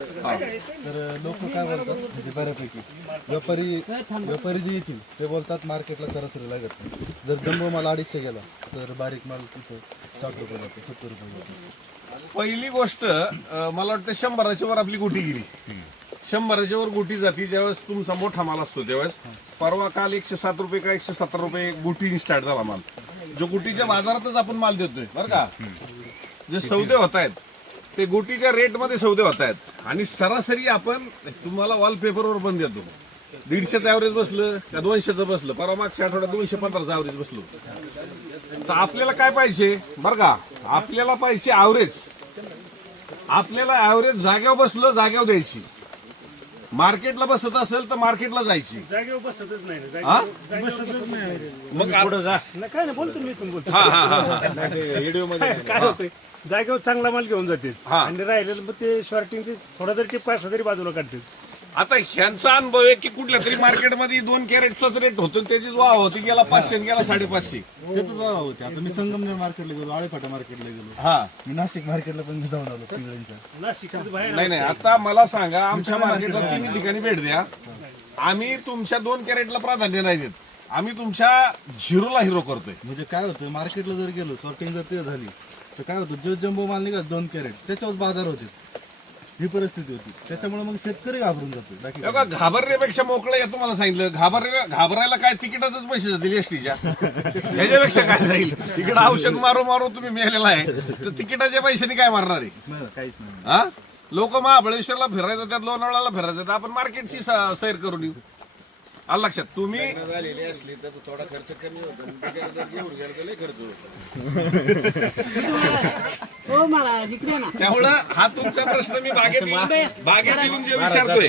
तर लोक काय बोलतात? म्हणजे बऱ्यापैकी. व्यापारी व्यापारी जे येतील ते बोलतात मार्केटला सरासरी लागत नाही. जर जम्बो माल अडीचशे गेला तर बारीक माल तिथे साठ रुपये जातो सत्तर रुपये जातो. पहिली गोष्ट मला वाटतं शंभराच्या वर आपली गोटी गेली. शंभराच्या वर गोटी जाती ज्यावेळेस तुमचा मोठा माल असतो त्यावेळेस परवा काल एकशे सात रुपये का एकशे सत्तर रुपये गुटी स्टार्ट झाला माल. जो गोटीच्या बाजारातच आपण माल देतोय बरं का? जे सौदे होत आहेत ते गोटीच्या रेटमध्ये सौदे होत आहेत. आणि सरासरी आपण तुम्हाला वॉलपेपरवर पण देतो. दीडशेचं ॲव्हरेज बसलं का दोनशेचं बसलं? परवा मागच्या आठवड्यात दोनशे पंधराचं ॲव्हरेज बसलो. तर आपल्याला काय पाहिजे? बरं का आपल्याला पाहिजे ॲव्हरेज आपल्याला ॲव्हरेज जाग्यावर बसलं जाग्यावर द्यायची. मार्केटला बसत असेल तर मार्केटला जायची. जागेवर बसतच नाही ना. हा? जागेवर बसतच नाही मग पुढे जा. नाही, काय नाही बोलतो मी इथून बोलतो. हा हा हा हा. व्हिडिओमध्ये काय होतंय? जागेवर चांगला माल घेऊन जाते हा. आणि राहिलेलं मग ते शॉर्टिंग ते थोडा जरी टिप्पा असला तरी बाजूला काढते आता ह्यांचा अनुभव आहे की कुठल्या तरी मार्केटमध्ये दोन कॅरेटचाच रेट होतो त्याचीच वाव होती गेला पाचशे आणि गेला साडेपाचशे. त्याच वाव होते. आता मी संगमनेर मार्केटला गेलो आळेफाटा मार्केटला गेलो. हा. मी नाशिक मार्केटला पण जाऊन आलो पिंगळींच्या. नाही नाही आता मला सांगा आमच्या मार्केटला तिन्ही ठिकाणी भेट द्या. आम्ही तुमच्या दोन कॅरेटला प्राधान्य नाही देत. आम्ही तुमच्या झिरोला हिरो करतोय. म्हणजे काय होतं मार्केटला जर गेलो सॉर्टिंग जर ते झाली तर काय होतं जो जम्बो माल निघा दोन कॅरेट त्याच्यावर बाजार होते. ही परिस्थिती होती. त्याच्यामुळे मग शेतकरी घाबरून जातो बाकी हे बघा, घाबरण्यापेक्षा मोकळं या तुम्हाला सांगितलं. घाबर घाबरायला काय तिकिटातच पैसे जातील एसटीच्या. ह्याच्यापेक्षा काय जाईल? तिकीट औषध मारू मारू तुम्ही मिळालेला आहे. तर तिकिटाच्या पैशाने काय मारणार आहे? नाही, काहीच नाही. हा? लोक महाबळेश्वरला फिरायचं त्यात लोणावळ्याला फिरायचं तर आपण मार्केटची सैर करून येऊ. आलं लक्षात. तुम्ही झालेली असली तर थोडा खर्च कमी होतो. आणि त्याच्यावर जर घेऊन गेलं तर लय खर्च होतो. हो मला इकडे ना. त्यामुळं हा तुमचा प्रश्न मी बागेत येऊन- बागेत येऊन जे विचारतोय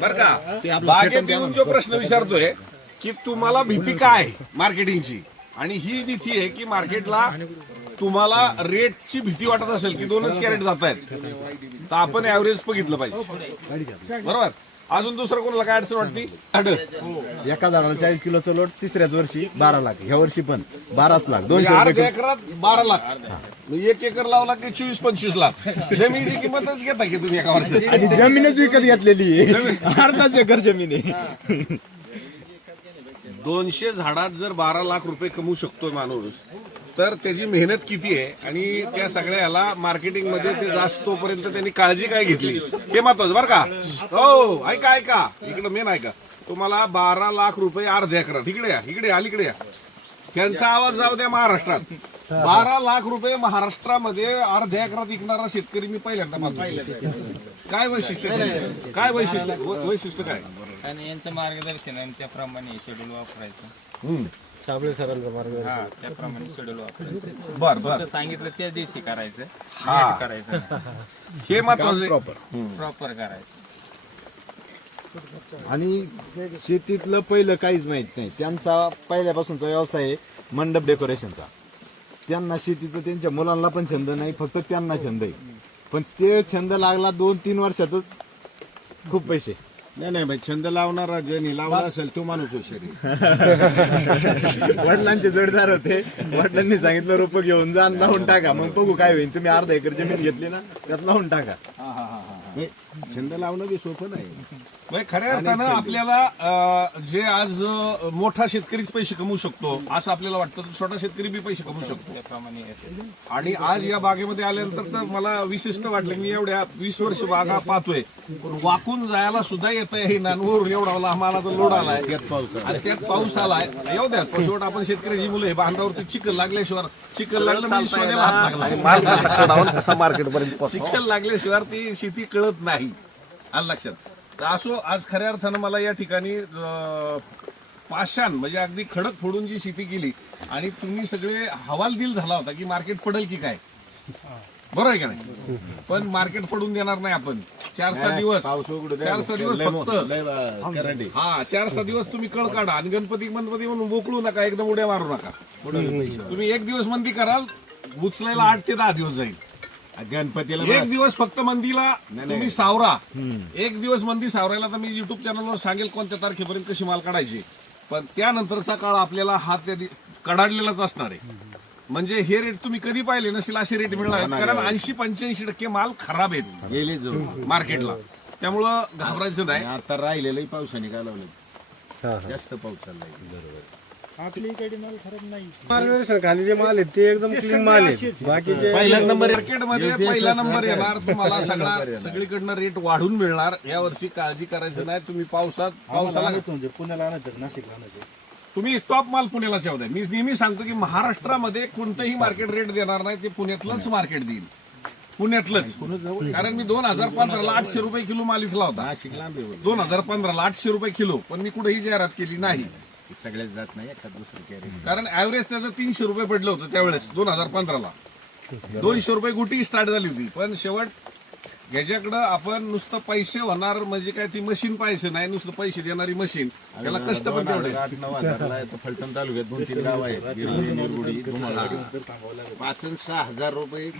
बर का? बागेत येऊन जो प्रश्न विचारतोय की तुम्हाला भीती काय आहे मार्केटिंगची? आणि ही भीती आहे की मार्केटला तुम्हाला रेटची भीती वाटत असेल की दोनच कॅरेट जात आहेत तर आपण ऍव्हरेज बघितलं पाहिजे. बरोबर? अजून दुसरं कोणाला काय अडचण वाटती. एका झाडाला चाळीस किलोचं लोट तिसऱ्याच वर्षी बारा लाख. ह्या वर्षी पण. बाराच लाख. म्हणजे दोनशे अर्ध्या एकरात बारा लाख. म्हणजे एक एकर लावला की चोवीस पंचवीस लाख. जमिनीची किंमतच घेता की तुम्ही एका वर्षात आणि जमीनच विकत घेतलेली. आहे अर्धाच एकर जमीन आहे. दोनशे झाडात जर बारा लाख रुपये कमवू शकतो माणूस तर त्याची मेहनत किती आहे? आणि त्या सगळ्याला मार्केटिंगमध्ये ते जास्त तोपर्यंत त्यांनी काळजी काय घेतली? हे महत्वाचं बरं का? हो ऐका ऐका. इकडं मेन ऐका. तुम्हाला बारा लाख रुपये अर्ध्या एकरात इकडे या इकडे या, अलीकडे या. त्यांचा आवाज जाऊ द्या महाराष्ट्रात. बारा लाख रुपये महाराष्ट्रामध्ये अर्ध्या एकरात विकणारा शेतकरी मी पहिल्यांदा पाहतो. काय वैशिष्ट्य? काय वैशिष्ट्य? वैशिष्ट्य काय? आणि यांचं मार्गदर्शन आणि त्याप्रमाणे शेड्यूल वापरायचं. हम्म. साबळे सरांचा मार्ग हा त्याप्रमाणे शेड्यूल वापरायचं. बर बर. फक्त सांगितलं त्या दिवशी करायचं. हा. लेट करायचं हे महत्वाचं. प्रॉपर प्रॉपर करायचं. आणि शेतीतलं पहिलं काहीच माहीत नाही. त्यांचा पहिल्यापासूनचा व्यवसाय आहे मंडप डेकोरेशनचा. त्यांना शेतीचं त्यांच्या मुलांना पण छंद नाही फक्त त्यांना छंद आहे. पण ते छंद लागला दोन तीन वर्षातच खूप पैसे. नाही नाही भाई छंद लावणारा ज्यांनी लावला असेल तो माणूस हुशार वडिलांचे जोडदार होते. वडिलांनी सांगितलं रोप घेऊन जा आणि लावून टाका. मग बघू काय होईल. तुम्ही अर्धा एकर जमीन घेतली ना त्यात लावून टाका. छंद लावणं बी सोपं नाही. म्हणजे खऱ्या अर्थानं आपल्याला अं, जे आज अं, मोठा शेतकरीच पैसे कमवू शकतो असं आपल्याला वाटतं तर छोटा शेतकरी बी पैसे कमवू शकतो. आणि आज या बागेमध्ये आल्यानंतर तर मला विशिष्ट वाटलं की मी एवढ्या वीस वर्ष बागा पाहतोय. पण वाकून जायला सुद्धा येत आहे नानवरून एवढा आम्हाला तर लोड आलाय. आणि त्यात पाऊस आलाय. येऊ द्या शेवट आपण शेतकऱ्याची मुलं आहे बांधावरती चिखल लागल्याशिवाय चिखल लागलं म्हणजे सोन्याला हात लागला. चिखल लागल्याशिवाय ती शेती कळत नाही. आलं लक्षात? तर असो आज खऱ्या अर्थानं मला या ठिकाणी पाषाण म्हणजे अगदी खडक फोडून जी शेती केली आणि तुम्ही सगळे हवालदिल झाला होता की मार्केट पडेल की काय? बरोबर आहे का नाही? पण मार्केट पडून देणार नाही आपण. चार सहा दिवस चार सहा दिवस फक्त. हा चार सहा दिवस तुम्ही कळ काढा आणि गणपती गणपती म्हणून मोकळू नका एकदम उड्या मारू नका. तुम्ही एक दिवस मंदी कराल उचलायला आठ ते दहा दिवस जाईल. गणपतीला एक दिवस फक्त मंदीला तुम्ही सावरा. एक दिवस मंदी सावरायला तर मी युट्यूब चॅनलवर सांगेल कोणत्या तारखेपर्यंत कशी माल काढायची. पण त्यानंतरचा काळ आपल्याला हा त्या दि- कडाडलेलाच असणार आहे. म्हणजे हे रेट तुम्ही कधी पाहिले नसेल असे रेट मिळणार. आहेत. कारण ऐंशी पंच्याऐंशी टक्के माल खराब आहेत गेले जाऊन मार्केटला. त्यामुळं घाबरायचं नाही. आता राहिलेलंही पावसाने घालवलं जास्त पाऊस चाललाय. बरोबर. खाली जे माल आहेत ते एकदम क्लीन माल आहेत. बाकीचे पहिला नंबर मार्केटमध्ये पहिला नंबर येणार तुम्हाला सगळा सगळीकडनं रेट वाढून मिळणार. या वर्षी काळजी करायचं नाही. तुम्ही पावसात पावसाला म्हणजे पुण्याला आणायचं नाशिकला आणायचं तुम्ही टॉप माल पुण्याला ठेवताय मी नेहमी सांगतो की महाराष्ट्रामध्ये कोणतंही मार्केट रेट देणार नाही. ते पुण्यातलंच मार्केट देईल. पुण्यातलंच. कारण मी दोन हजार पंधराला आठशे रुपये किलो माल विकला होता. नाशिक लांबे होईल दोन हजार पंधराला आठशे रुपये किलो. पण मी कुठेही जाहिरात केली नाही. सगळ्याच जात नाही एखाद दुसरं कॅरी कारण ऍव्हरेज त्याचं तीनशे रुपये पडलं होतं त्यावेळेस दोन हजार पंधराला. दोनशे रुपये गुटी स्टार्ट झाली होती. पण शेवट ह्याच्याकडं आपण नुसतं पैसे होणार म्हणजे काय ती मशीन पाहिजे नाही नुसतं पैसे देणारी मशीन त्याला कष्ट पण तेवढे आठ नऊ हजारला फलटण तालुक्यात दोन तीन गाव आहेत. गिरणी, निरगुडी, धुमाळवाडी. पाच आणि सहा हजार रुपये